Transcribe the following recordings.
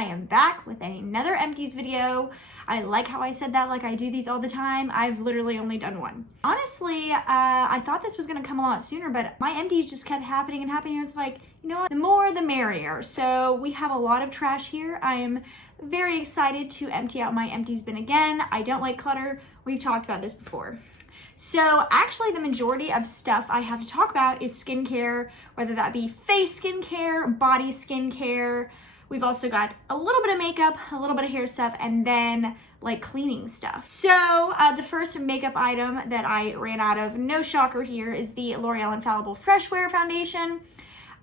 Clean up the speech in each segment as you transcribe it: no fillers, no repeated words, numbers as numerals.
I am back with another Empties video. I like how I said that, like I do these all the time. I've literally only done one. Honestly, I thought this was gonna come a lot sooner, but my empties just kept happening and happening. It was like, you know what, the more the merrier. So we have a lot of trash here. I am very excited to empty out my empties bin again. I don't like clutter. We've talked about this before. So actually the majority of stuff I have to talk about is skincare, whether that be face skincare, body skincare. We've also got a little bit of makeup, a little bit of hair stuff, and then like cleaning stuff. So the first makeup item that I ran out of, no shocker here, is the L'Oreal Infallible Fresh Wear Foundation.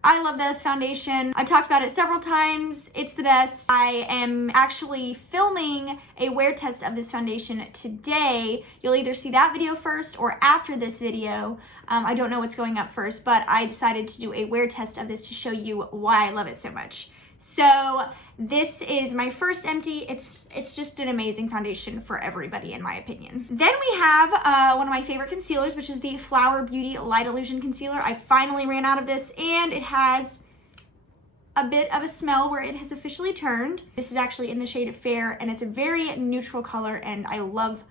I love this foundation. I talked about it several times. It's the best. I am actually filming a wear test of this foundation today. You'll either see that video first or after this video. I don't know what's going up first, but I decided to do a wear test of this to show you why I love it so much. So this is my first empty. It's just an amazing foundation for everybody, in my opinion. Then we have one of my favorite concealers, which is the Flower Beauty Light Illusion Concealer. I finally ran out of this, and it has a bit of a smell where it has officially turned. This is actually in the shade Fair, and it's a very neutral color, and I love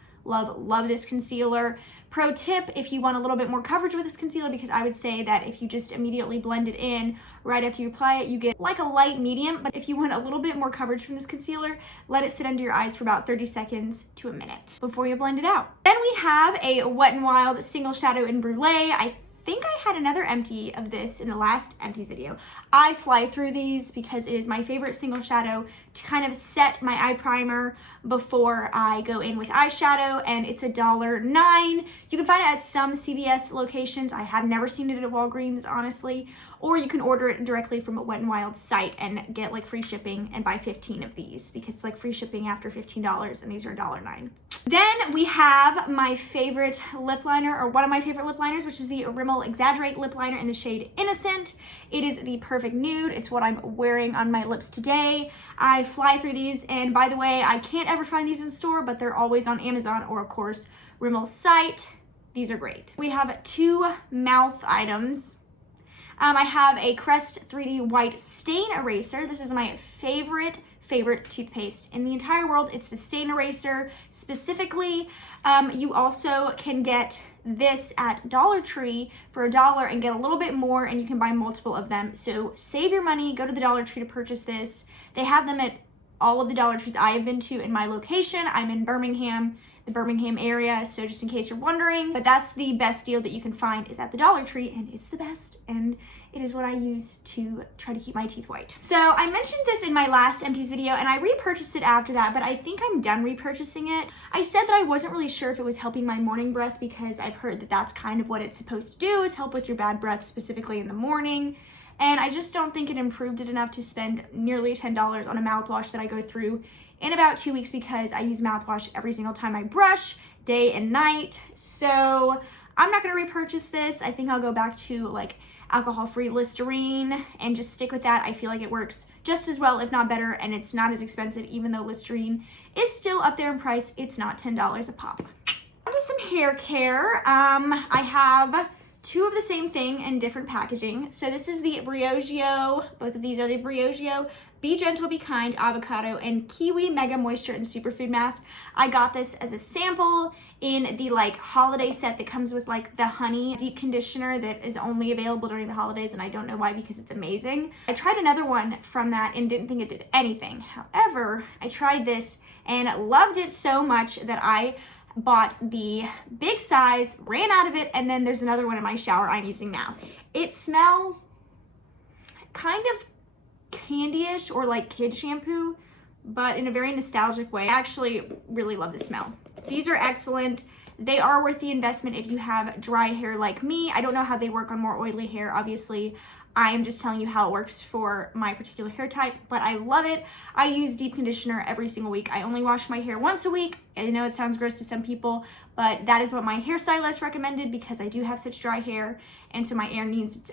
this concealer. Pro tip, if you want a little bit more coverage with this concealer, because I would say that if you just immediately blend it in right after you apply it, you get like a light medium. But if you want a little bit more coverage from this concealer, let it sit under your eyes for about 30 seconds to a minute before you blend it out. Then we have a Wet n Wild Single Shadow in Brulee. I think I had another empty of this in the last empties video. I fly through these because it is my favorite single shadow to kind of set my eye primer before I go in with eyeshadow, and it's $1.09. You can find it at some CVS locations. I have never seen it at Walgreens, honestly, or you can order it directly from a Wet n Wild site and get like free shipping and buy 15 of these because it's like free shipping after $15, and these are $1.09. Then we have my favorite lip liner, or one of my favorite lip liners, which is the Rimmel Exaggerate lip liner in the shade Innocent. It is the perfect nude. It's what I'm wearing on my lips today. I fly through these, and by the way, I can't ever find these in store, but they're always on Amazon or of course Rimmel's site. These are great. We have two mouth items. I have a Crest 3D White Stain Eraser. This is my favorite toothpaste in the entire world. It's the stain eraser specifically. You also can get this at Dollar Tree for $1 and get a little bit more, and you can buy multiple of them. So save your money, go to the Dollar Tree to purchase this. They have them at all of the Dollar Trees I have been to in my location. I'm in Birmingham, the Birmingham area, so just in case you're wondering, but that's the best deal that you can find is at the Dollar Tree, and it's the best, and it is what I use to try to keep my teeth white. So I mentioned this in my last empties video, and I repurchased it after that, but I think I'm done repurchasing it. I said that I wasn't really sure if it was helping my morning breath, because I've heard that that's kind of what it's supposed to do, is help with your bad breath, specifically in the morning. And I just don't think it improved it enough to spend nearly $10 on a mouthwash that I go through in about 2 weeks, because I use mouthwash every single time I brush, day and night. So I'm not gonna repurchase this. I think I'll go back to like alcohol-free Listerine and just stick with that. I feel like it works just as well, if not better, and it's not as expensive, even though Listerine is still up there in price. It's not $10 a pop. On to some hair care. I have two of the same thing in different packaging. So this is the Briogeo, both of these are the Briogeo Be Gentle, Be Kind Avocado and Kiwi Mega Moisture and Superfood Mask. I got this as a sample in the like holiday set that comes with like the honey deep conditioner that is only available during the holidays, and I don't know why, because it's amazing. I tried another one from that and didn't think it did anything. However, I tried this and loved it so much that I bought the big size, ran out of it, and then there's another one in my shower I'm using now. It smells kind of candy-ish or like kid shampoo, but in a very nostalgic way. I actually really love the smell. These are excellent. They are worth the investment if you have dry hair like me. I don't know how they work on more oily hair, obviously. I am just telling you how it works for my particular hair type, but I love it. I use deep conditioner every single week. I only wash my hair once a week. I know it sounds gross to some people, but that is what my hairstylist recommended, because I do have such dry hair, and so my hair needs its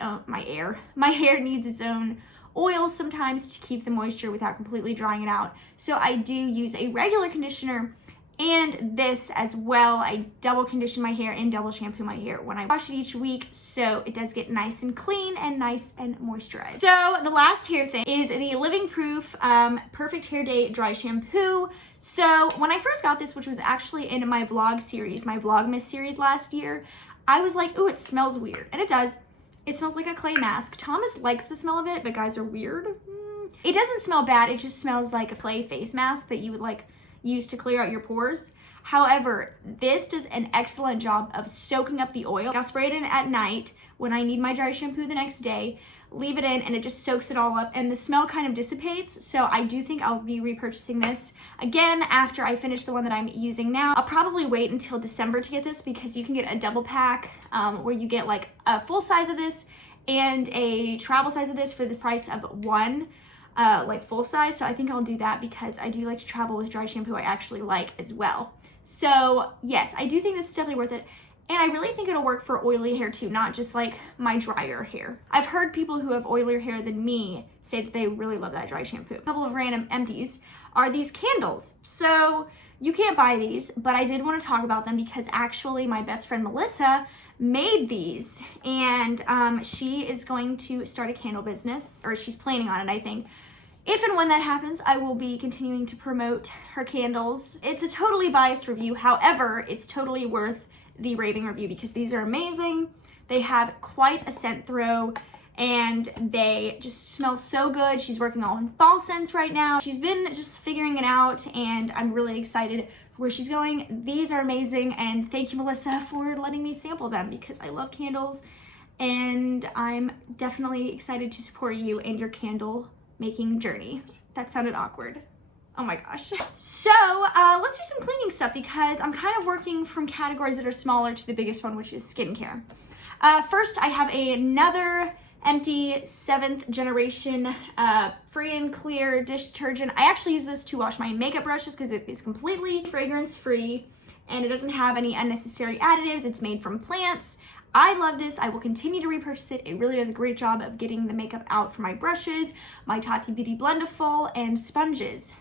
own oil sometimes to keep the moisture without completely drying it out. So I do use a regular conditioner And this as well, I double condition my hair and double shampoo my hair when I wash it each week, so it does get nice and clean and nice and moisturized. So the last hair thing is the Living Proof Perfect Hair Day Dry Shampoo. So when I first got this, which was actually in my vlog series, my Vlogmas series last year, I was like, ooh, it smells weird. And it does. It smells like a clay mask. Thomas likes the smell of it, but guys are weird. It doesn't smell bad. It just smells like a clay face mask that you would like use to clear out your pores. However, this does an excellent job of soaking up the oil. I'll spray it in at night when I need my dry shampoo the next day, leave it in, and it just soaks it all up, and the smell kind of dissipates. So I do think I'll be repurchasing this again after I finish the one that I'm using now. I'll probably wait until December to get this because you can get a double pack where you get like a full size of this and a travel size of this for the price of one like full size. So I think I'll do that because I do like to travel with dry shampoo I actually like as well. So yes, I do think this is definitely worth it. And I really think it'll work for oily hair too, not just like my drier hair. I've heard people who have oilier hair than me say that they really love that dry shampoo. A couple of random empties are these candles. So you can't buy these, but I did want to talk about them because actually my best friend Melissa made these, and she is going to start a candle business, or she's planning on it, I think. If and when that happens, I will be continuing to promote her candles. It's a totally biased review. However, it's totally worth the raving review because these are amazing. They have quite a scent throw and they just smell so good. She's working on fall scents right now. She's been just figuring it out and I'm really excited for where she's going. These are amazing, and thank you, Melissa, for letting me sample them because I love candles and I'm definitely excited to support you and your candle making journey. That sounded awkward. Oh my gosh. So let's do some cleaning stuff because I'm kind of working from categories that are smaller to the biggest one, which is skincare. First, I have another Empty 7th generation free and clear dish detergent. I actually use this to wash my makeup brushes because it is completely fragrance free and it doesn't have any unnecessary additives. It's made from plants. I love this. I will continue to repurchase it. It really does a great job of getting the makeup out for my brushes, my Tati Beauty Blendiful, and sponges.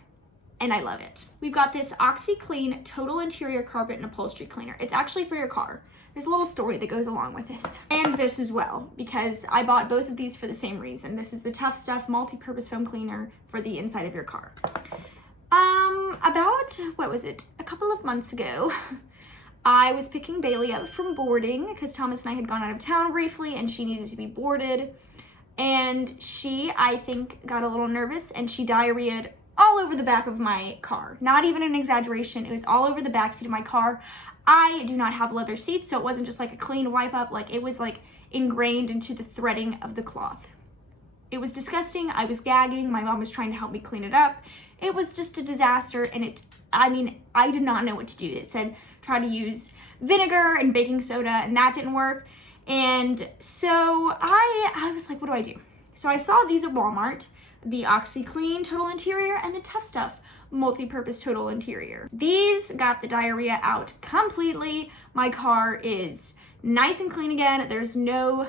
And I love it. We've got this OxiClean Total Interior Carpet and Upholstery Cleaner. It's actually for your car. There's a little story that goes along with this. And this as well, because I bought both of these for the same reason. This is the Tough Stuff Multi-Purpose Foam Cleaner for the inside of your car. About, what was it? A couple of months ago, I was picking Bailey up from boarding because Thomas and I had gone out of town briefly and she needed to be boarded. And she, I think, got a little nervous and she diarrheaed all over the back of my car. Not even an exaggeration. It was all over the back seat of my car. I do not have leather seats, so it wasn't just like a clean wipe up. Like it was like ingrained into the threading of the cloth. It was disgusting. I was gagging. My mom was trying to help me clean it up. It was just a disaster. And I did not know what to do. It said, try to use vinegar and baking soda, and that didn't work. And so I was like, what do I do? So I saw these at Walmart, the OxiClean Total Interior and the Tough Stuff Multi-Purpose Total Interior. These got the diarrhea out completely. My car is nice and clean again. There's no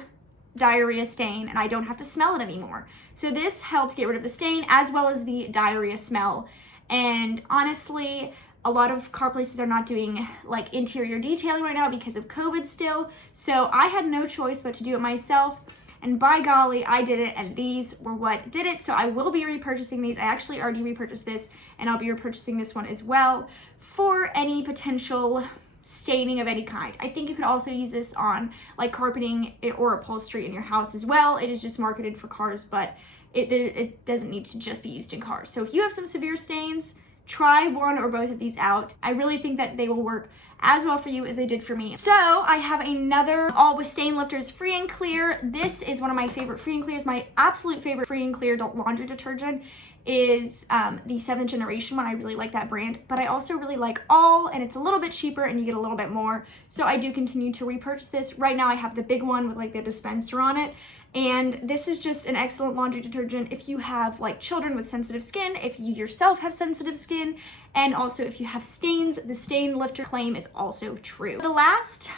diarrhea stain and I don't have to smell it anymore. So this helped get rid of the stain as well as the diarrhea smell. And honestly, a lot of car places are not doing like interior detailing right now because of COVID still. So I had no choice but to do it myself. And by golly, I did it, and these were what did it. So I will be repurchasing these. I actually already repurchased this, and I'll be repurchasing this one as well for any potential staining of any kind. I think you could also use this on like carpeting or upholstery in your house as well. It is just marketed for cars, but it doesn't need to just be used in cars. So if you have some severe stains, try one or both of these out. I really think that they will work as well for you as they did for me. So I have another All With Stain Lifters Free and Clear. This is one of my favorite Free and Clears. My absolute favorite Free and Clear laundry detergent is the 7th generation one. I really like that brand, but I also really like All, and it's a little bit cheaper and you get a little bit more. So I do continue to repurchase this. Right now I have the big one with like the dispenser on it. And this is just an excellent laundry detergent if you have like children with sensitive skin, if you yourself have sensitive skin, and also if you have stains. The stain lifter claim is also true. The last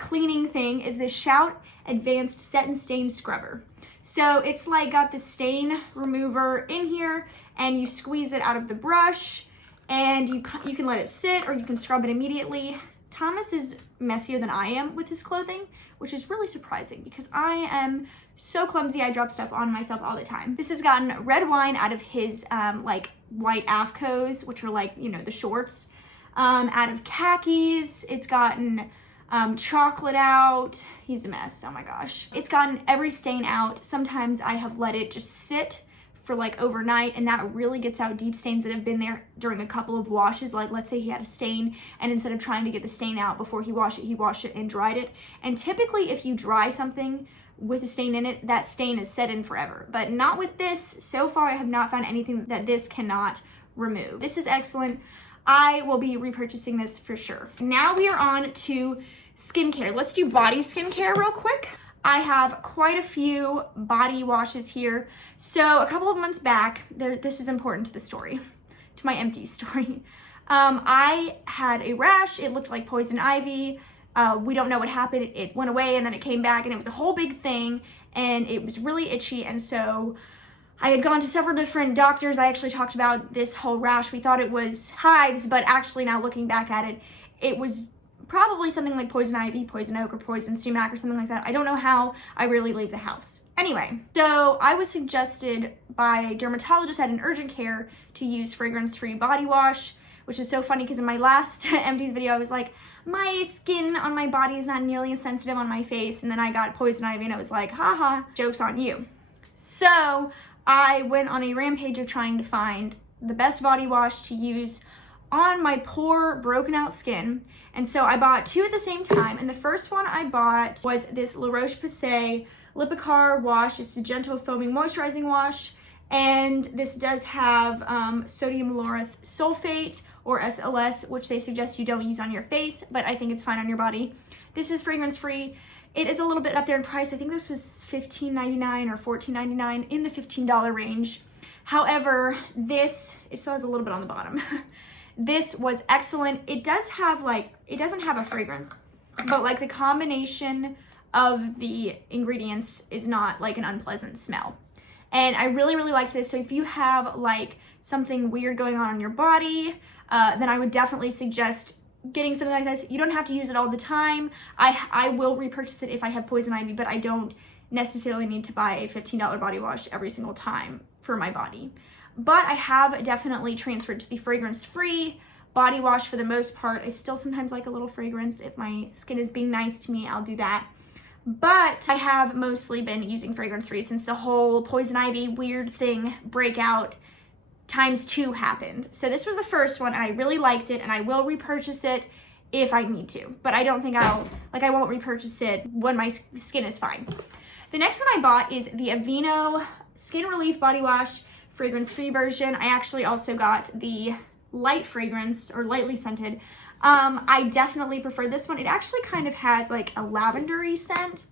cleaning thing is this Shout Advanced Set and Stain Scrubber. So it's like got the stain remover in here and you squeeze it out of the brush and you can let it sit or you can scrub it immediately. Thomas is messier than I am with his clothing, which is really surprising because I am so clumsy. I drop stuff on myself all the time. This has gotten red wine out of his like white Afcos, which are like, you know, the shorts, out of khakis. It's gotten chocolate out. He's a mess. Oh my gosh. It's gotten every stain out. Sometimes I have let it just sit for like overnight, and that really gets out deep stains that have been there during a couple of washes. Like, let's say he had a stain, and instead of trying to get the stain out before he washed it and dried it. And typically if you dry something with a stain in it, that stain is set in forever. But not with this. So far I have not found anything that this cannot remove. This is excellent. I will be repurchasing this for sure. Now we are on to skincare. Let's do body skincare real quick. I have quite a few body washes here. So a couple of months back, this is important to the story, to my Empties story. I had a rash. It looked like poison ivy. We don't know what happened. It went away and then it came back, and it was a whole big thing, and it was really itchy. And so I had gone to several different doctors. I actually talked about this whole rash. We thought it was hives, but actually now looking back at it, it was probably something like poison ivy, poison oak, or poison sumac or something like that. I don't know how. I rarely leave the house. Anyway, so I was suggested by a dermatologist at an urgent care to use fragrance-free body wash, which is so funny because in my last Empties video, I was like, my skin on my body is not nearly as sensitive on my face. And then I got poison ivy and I was like, haha, joke's on you. So I went on a rampage of trying to find the best body wash to use on my poor broken out skin. And so I bought two at the same time. And the first one I bought was this La Roche-Posay Lipicar wash. It's a gentle foaming moisturizing wash. And this does have sodium lauryl sulfate, or SLS, which they suggest you don't use on your face, but I think it's fine on your body. This is fragrance free. It is a little bit up there in price. I think this was $15.99 or $14.99, in the $15 range. However, it still has a little bit on the bottom. This was excellent. It does have it doesn't have a fragrance, but like the combination of the ingredients is not like an unpleasant smell. And I really, really liked this. So if you have like something weird going on in your body, then I would definitely suggest getting something like this. You don't have to use it all the time. I will repurchase it if I have poison ivy, but I don't necessarily need to buy a $15 body wash every single time for my body. But I have definitely transferred to the fragrance-free body wash for the most part. I still sometimes like a little fragrance. If my skin is being nice to me, I'll do that. But I have mostly been using fragrance-free since the whole poison ivy weird thing breakout ×2 happened. So this was the first one, and I really liked it, and I will repurchase it if I need to. But I don't think I won't repurchase it when my skin is fine. The next one I bought is the Aveeno Skin Relief Body Wash fragrance-free version. I actually also got the light fragrance, or lightly scented. I definitely prefer this one. It actually kind of has like a lavendery scent.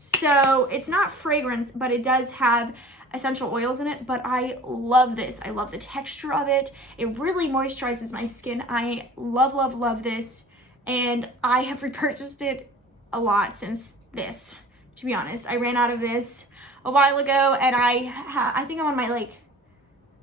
So it's not fragrance, but it does have essential oils in it. But I love this. I love the texture of it. It really moisturizes my skin. I love, love, love this. And I have repurchased it a lot since this, to be honest. I ran out of this a while ago, and I think I'm on my like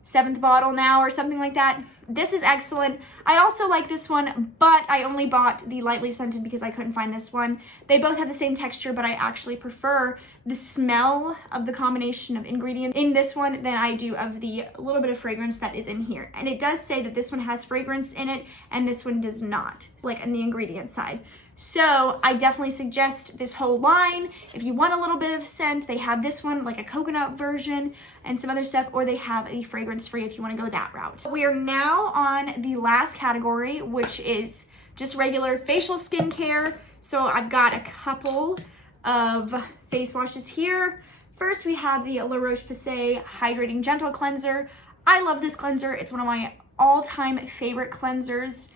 7th bottle now or something like that. This is excellent. I also like this one, but I only bought the lightly scented because I couldn't find this one. They both have the same texture, but I actually prefer the smell of the combination of ingredients in this one than I do of the little bit of fragrance that is in here. And it does say that this one has fragrance in it and this one does not, like on the ingredient side. So I definitely suggest this whole line. If you want a little bit of scent, they have this one, like a coconut version and some other stuff, or they have a fragrance-free if you want to go that route. We are now on the last category, which is just regular facial skincare. So I've got a couple of face washes here. First, we have the La Roche-Posay Hydrating Gentle Cleanser. I love this cleanser. It's one of my all-time favorite cleansers.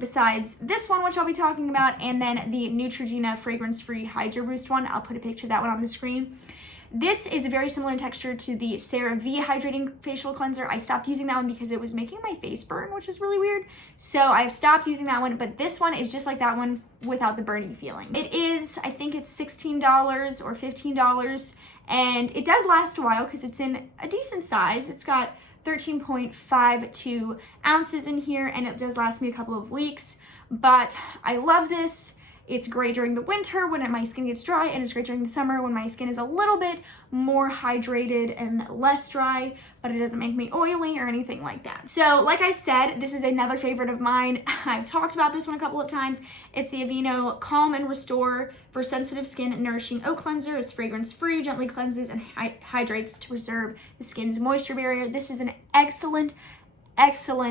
Besides this one, which I'll be talking about, and then the Neutrogena fragrance-free Hydro Boost one. I'll put a picture of that one on the screen. This is very similar in texture to the CeraVe Hydrating Facial Cleanser. I stopped using that one because it was making my face burn, which is really weird. So I've stopped using that one, but this one is just like that one without the burning feeling. It is, I think it's $16 or $15, and it does last a while because it's in a decent size. It's got 13.52 ounces in here, and it does last me a couple of weeks, but I love this. It's great during the winter when my skin gets dry, and it's great during the summer when my skin is a little bit more hydrated and less dry, but it doesn't make me oily or anything like that. So like I said, this is another favorite of mine. I've talked about this one a couple of times. It's the Aveeno Calm and Restore for Sensitive Skin Nourishing Oat Cleanser. It's fragrance-free, gently cleanses and hydrates to preserve the skin's moisture barrier. This is an excellent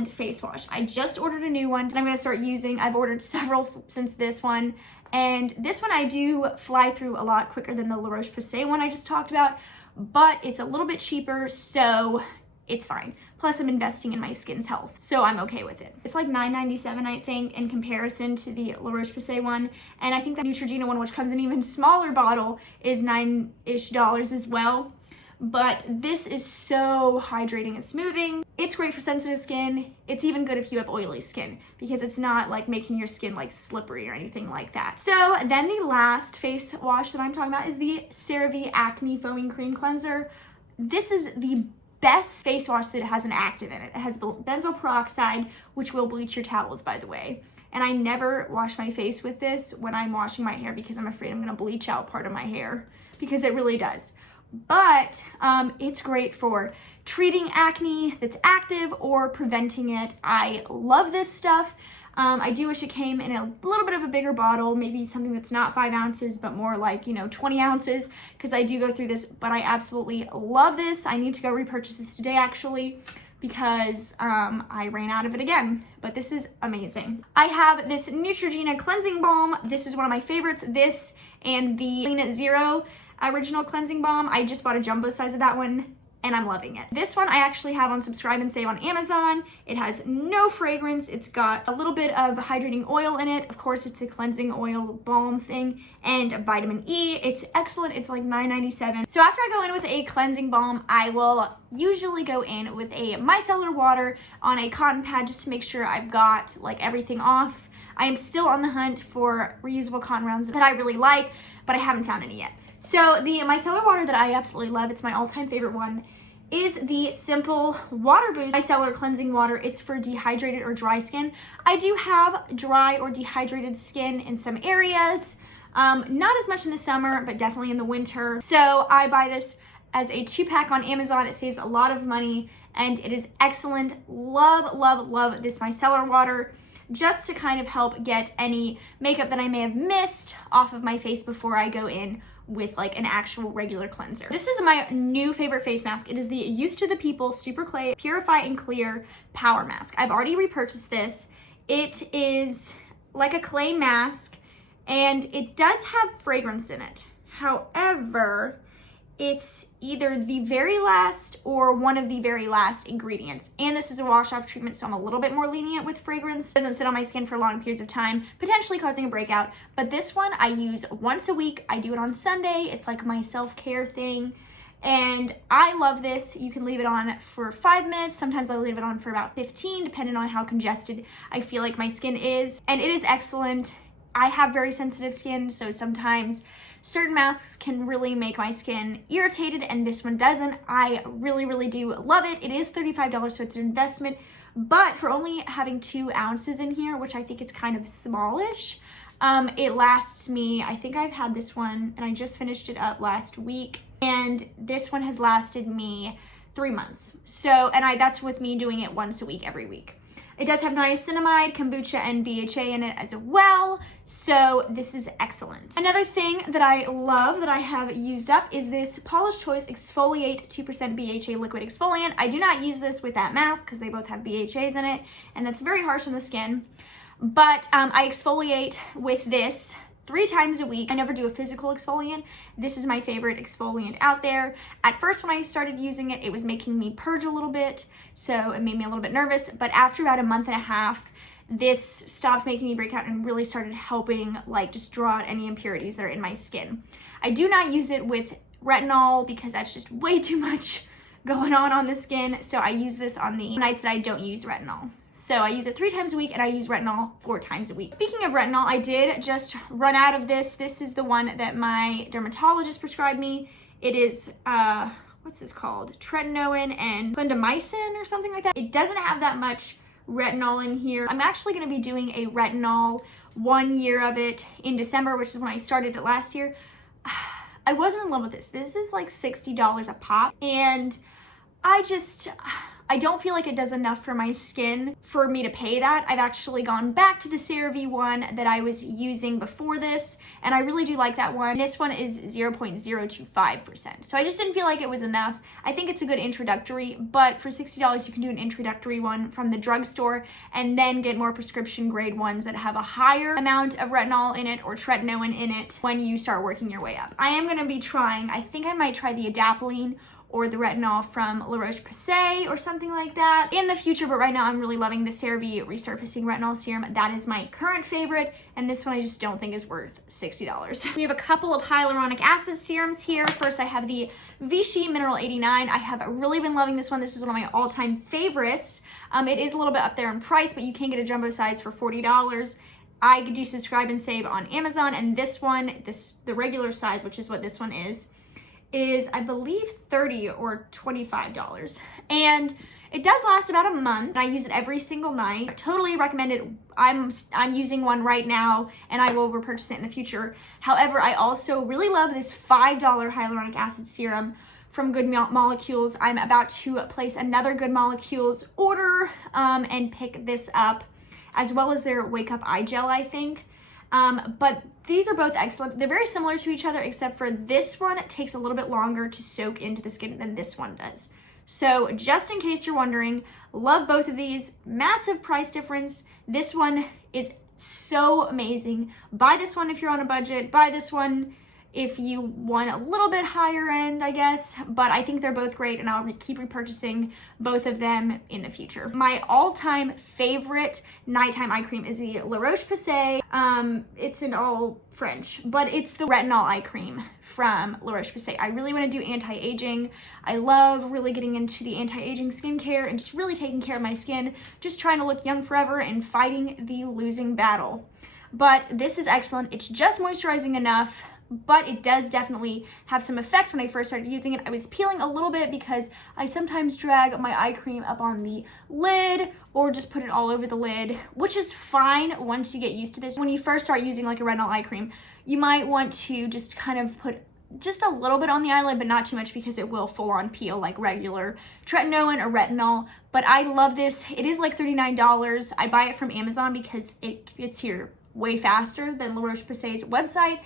face wash. I just ordered a new one and I'm going to start using. I've ordered several since this one, and this one I do fly through a lot quicker than the La Roche-Posay one I just talked about, but it's a little bit cheaper, so it's fine. Plus I'm investing in my skin's health, so I'm okay with it. It's like $9.97 I think in comparison to the La Roche-Posay one, and I think the Neutrogena one, which comes in an even smaller bottle, is $9-ish as well. But this is so hydrating and smoothing. It's great for sensitive skin. It's even good if you have oily skin because it's not like making your skin like slippery or anything like that. So then the last face wash that I'm talking about is the CeraVe Acne Foaming Cream Cleanser. This is the best face wash that has an active in it. It has benzoyl peroxide, which will bleach your towels, by the way. And I never wash my face with this when I'm washing my hair because I'm afraid I'm gonna bleach out part of my hair, because it really does. But it's great for treating acne that's active or preventing it. I love this stuff. I do wish it came in a little bit of a bigger bottle, maybe something that's not 5 ounces, but more like, 20 ounces, because I do go through this, but I absolutely love this. I need to go repurchase this today, actually, because I ran out of it again, but this is amazing. I have this Neutrogena Cleansing Balm. This is one of my favorites. This and the Clean It Zero Original Cleansing Balm. I just bought a jumbo size of that one and I'm loving it. This one I actually have on Subscribe and Save on Amazon. It has no fragrance. It's got a little bit of hydrating oil in it. Of course, it's a cleansing oil balm thing, and vitamin E. It's excellent. It's like $9.97. So after I go in with a cleansing balm, I will usually go in with a micellar water on a cotton pad just to make sure I've got like everything off. I am still on the hunt for reusable cotton rounds that I really like, but I haven't found any yet. So the micellar water that I absolutely love, it's my all-time favorite one, is the Simple Water Boost Micellar Cleansing Water. It's for dehydrated or dry skin. I do have dry or dehydrated skin in some areas, not as much in the summer, but definitely in the winter. So I buy this as a 2-pack on Amazon. It saves a lot of money and it is excellent. Love, love, love this micellar water, just to kind of help get any makeup that I may have missed off of my face before I go in with like an actual regular cleanser. This is my new favorite face mask. It is the Youth to the People Super Clay Purify and Clear Power Mask. I've already repurchased this. It is like a clay mask and it does have fragrance in it. However, it's either the very last or one of the very last ingredients. And this is a wash-off treatment, so I'm a little bit more lenient with fragrance. It doesn't sit on my skin for long periods of time, potentially causing a breakout. But this one I use once a week. I do it on Sunday. It's like my self-care thing. And I love this. You can leave it on for 5 minutes. Sometimes I leave it on for about 15, depending on how congested I feel like my skin is. And it is excellent. I have very sensitive skin, so sometimes certain masks can really make my skin irritated and this one doesn't. I really, really do love it. It is $35, so it's an investment, but for only having 2 ounces in here, which I think is kind of smallish, it lasts me, I think I've had this one and I just finished it up last week, and this one has lasted me 3 months. So, and that's with me doing it once a week, every week. It does have niacinamide, kombucha, and BHA in it as well, so this is excellent. Another thing that I love that I have used up is this Paula's Choice Exfoliate 2% BHA Liquid Exfoliant. I do not use this with that mask because they both have BHAs in it, and that's very harsh on the skin. But I exfoliate with this 3 times a week. I never do a physical exfoliant. This is my favorite exfoliant out there. At first, when I started using it, it was making me purge a little bit, so it made me a little bit nervous. But after about a month and a half, this stopped making me break out and really started helping like just draw out any impurities that are in my skin. I do not use it with retinol because that's just way too much going on the skin. So I use this on the nights that I don't use retinol. So I use it 3 times a week and I use retinol 4 times a week. Speaking of retinol, I did just run out of this. This is the one that my dermatologist prescribed me. It is what's this called? Tretinoin and clindamycin or something like that. It doesn't have that much retinol in here. I'm actually gonna be doing a retinol 1 year of it in December, which is when I started it last year. I wasn't in love with this. This is like $60 a pop, and I don't feel like it does enough for my skin for me to pay that. I've actually gone back to the CeraVe one that I was using before this, and I really do like that one. This one is 0.025%. So I just didn't feel like it was enough. I think it's a good introductory, but for $60 you can do an introductory one from the drugstore and then get more prescription grade ones that have a higher amount of retinol in it or tretinoin in it when you start working your way up. I am gonna be trying, I think I might try the adapalene or the retinol from La Roche-Posay or something like that in the future, but right now I'm really loving the CeraVe Resurfacing Retinol Serum. That is my current favorite, and this one I just don't think is worth $60. We have a couple of hyaluronic acid serums here. First, I have the Vichy Mineral 89. I have really been loving this one. This is one of my all-time favorites. It is a little bit up there in price, but you can get a jumbo size for $40. I do subscribe and save on Amazon, and this one, the regular size, which is what this one is I believe $30 or $25. And it does last about a month. I use it every single night. I totally recommend it. I'm using one right now, and I will repurchase it in the future. However, I also really love this $5 hyaluronic acid serum from Good Molecules. I'm about to place another Good Molecules order and pick this up, as well as their Wake Up Eye Gel, I think. But these are both excellent. They're very similar to each other, except for this one takes a little bit longer to soak into the skin than this one does. So just in case you're wondering, love both of these. Massive price difference. This one is so amazing. Buy this one if you're on a budget. Buy this one if you want a little bit higher end, I guess, but I think they're both great, and I'll keep repurchasing both of them in the future. My all-time favorite nighttime eye cream is the La Roche-Posay. It's in all French, but it's the retinol eye cream from La Roche-Posay. I really want to do anti-aging. I love really getting into the anti-aging skincare and just really taking care of my skin, just trying to look young forever and fighting the losing battle. But this is excellent. It's just moisturizing enough, but it does definitely have some effect. When I first started using it, I was peeling a little bit because I sometimes drag my eye cream up on the lid or just put it all over the lid, which is fine once you get used to this. When you first start using like a retinol eye cream, you might want to just kind of put just a little bit on the eyelid, but not too much because it will full on peel like regular tretinoin or retinol. But I love this. It is like $39. I buy it from Amazon because it gets here way faster than La Roche-Posay's website,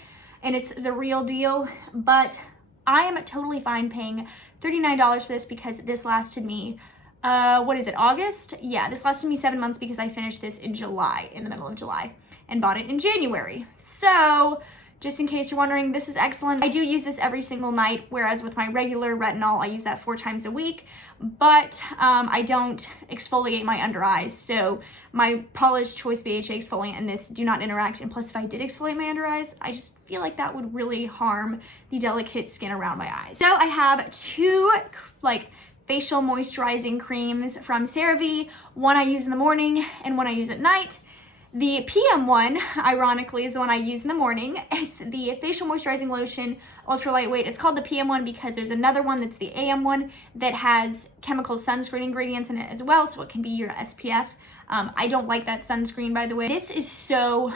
and it's the real deal. But I am totally fine paying $39 for this because this lasted me, what is it, August? Yeah, this lasted me 7 months because I finished this in July, in the middle of July, and bought it in January. So just in case you're wondering, this is excellent. I do use this every single night, whereas with my regular retinol, I use that 4 times a week, but I don't exfoliate my under eyes. So my Paula's Choice BHA exfoliant and this do not interact. And plus, if I did exfoliate my under eyes, I just feel like that would really harm the delicate skin around my eyes. So I have 2 like facial moisturizing creams from CeraVe. One I use in the morning and one I use at night. The PM one, ironically, is the one I use in the morning. It's the facial moisturizing lotion, ultra lightweight. It's called the PM one because there's another one that's the AM one that has chemical sunscreen ingredients in it as well, so it can be your SPF. I don't like that sunscreen, by the way. This is so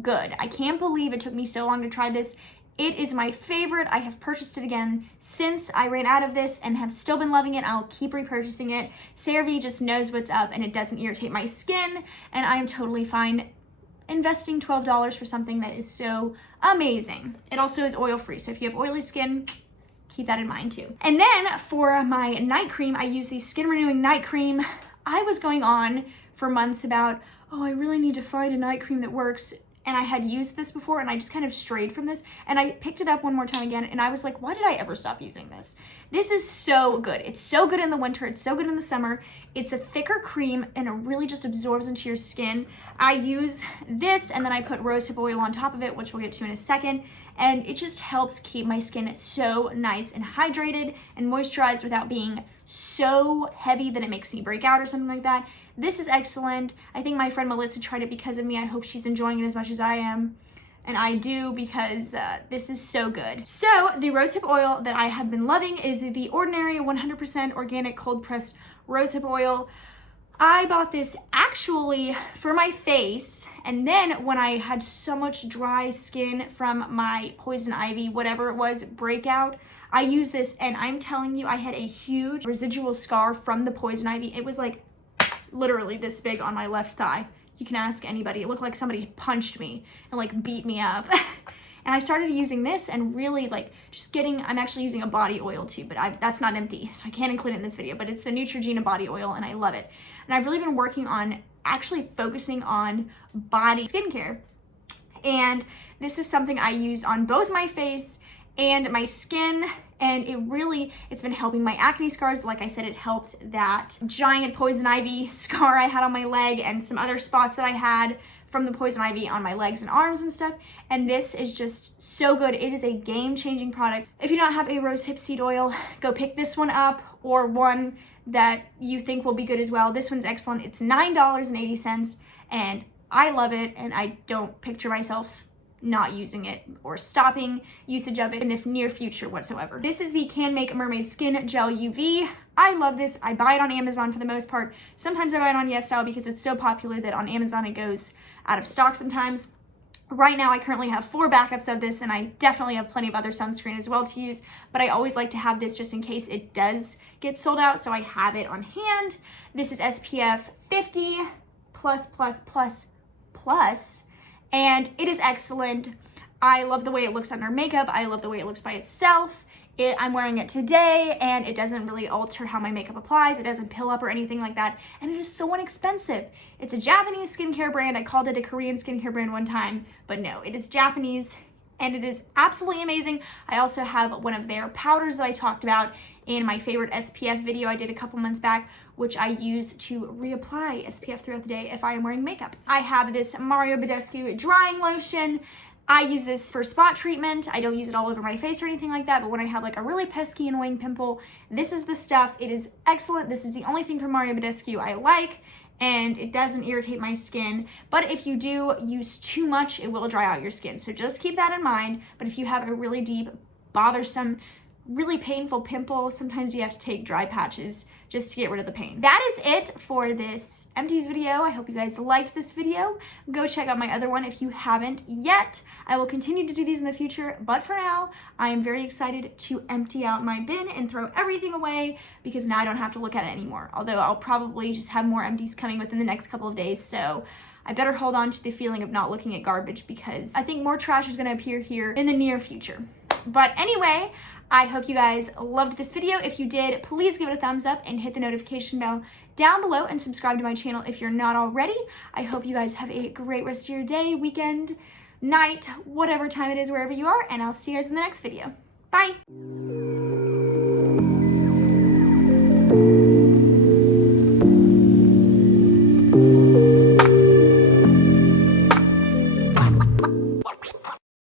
good. I can't believe it took me so long to try this. It is my favorite. I have purchased it again since I ran out of this and have still been loving it. I'll keep repurchasing it. CeraVe just knows what's up and it doesn't irritate my skin, and I am totally fine investing $12 for something that is so amazing. It also is oil-free, so if you have oily skin, keep that in mind too. And then for my night cream, I use the Skin Renewing Night Cream. I was going on for months about, oh, I really need to find a night cream that works. And I had used this before and I just kind of strayed from this, and I picked it up one more time again and I was like, why did I ever stop using this? This is so good. It's so good in the winter. It's so good in the summer. It's a thicker cream and it really just absorbs into your skin. I use this and then I put rosehip oil on top of it, which we'll get to in a second. And it just helps keep my skin so nice and hydrated and moisturized without being so heavy that it makes me break out or something like that. This is excellent. I think my friend Melissa tried it because of me. I hope she's enjoying it as much as I am. and I do because this is so good. So the rosehip oil that I have been loving is the Ordinary 100% organic cold pressed rosehip oil. I bought this actually for my face, and then when I had so much dry skin from my poison ivy, whatever it was, breakout, I used this, and I'm telling you, I had a huge residual scar from the poison ivy. It was like literally this big on my left thigh. You can ask anybody. It looked like somebody punched me and like beat me up. And I started using this and really like just getting, I'm actually using a body oil too, but that's not empty, so I can't include it in this video, but it's the Neutrogena body oil and I love it. And I've really been working on actually focusing on body skincare. And this is something I use on both my face and my skin, and it's been helping my acne scars. Like I said, it helped that giant poison ivy scar I had on my leg and some other spots that I had from the poison ivy on my legs and arms and stuff. And this is just so good. It is a game-changing product. If you don't have a rosehip seed oil, go pick this one up, or one that you think will be good as well. This one's excellent. It's $9.80 and I love it, and I don't picture myself not using it or stopping usage of it in the near future whatsoever. This is the Can Make Mermaid Skin Gel UV. I love this. I buy it on Amazon for the most part. Sometimes I buy it on YesStyle because it's so popular that on Amazon it goes out of stock sometimes. Right now I currently have 4 backups of this, and I definitely have plenty of other sunscreen as well to use, but I always like to have this just in case it does get sold out, so I have it on hand. This is SPF 50 plus, and it is excellent. I love the way it looks under makeup. I love the way it looks by itself. I'm wearing it today, and it doesn't really alter how my makeup applies. It doesn't pill up or anything like that, and it is so inexpensive. It's a Japanese skincare brand. I called it a Korean skincare brand one time, but no, it is Japanese, and it is absolutely amazing. I also have one of their powders that I talked about in my favorite SPF video I did a couple months back, which I use to reapply SPF throughout the day if I am wearing makeup. I have this Mario Badescu drying lotion. I use this for spot treatment. I don't use it all over my face or anything like that, but when I have like a really pesky, annoying pimple, this is the stuff. It is excellent. This is the only thing from Mario Badescu I like, and it doesn't irritate my skin. But if you do use too much, it will dry out your skin. So just keep that in mind. But if you have a really deep, bothersome, really painful pimple, sometimes you have to take dry patches just to get rid of the pain. That is it for this Empties video. I hope you guys liked this video. Go check out my other one if you haven't yet. I will continue to do these in the future, but for now, I am very excited to empty out my bin and throw everything away because now I don't have to look at it anymore. Although I'll probably just have more empties coming within the next couple of days, so I better hold on to the feeling of not looking at garbage because I think more trash is gonna appear here in the near future. But anyway, I hope you guys loved this video. If you did, please give it a thumbs up and hit the notification bell down below and subscribe to my channel if you're not already. I hope you guys have a great rest of your day, weekend, night, whatever time it is, wherever you are, and I'll see you guys in the next video. Bye!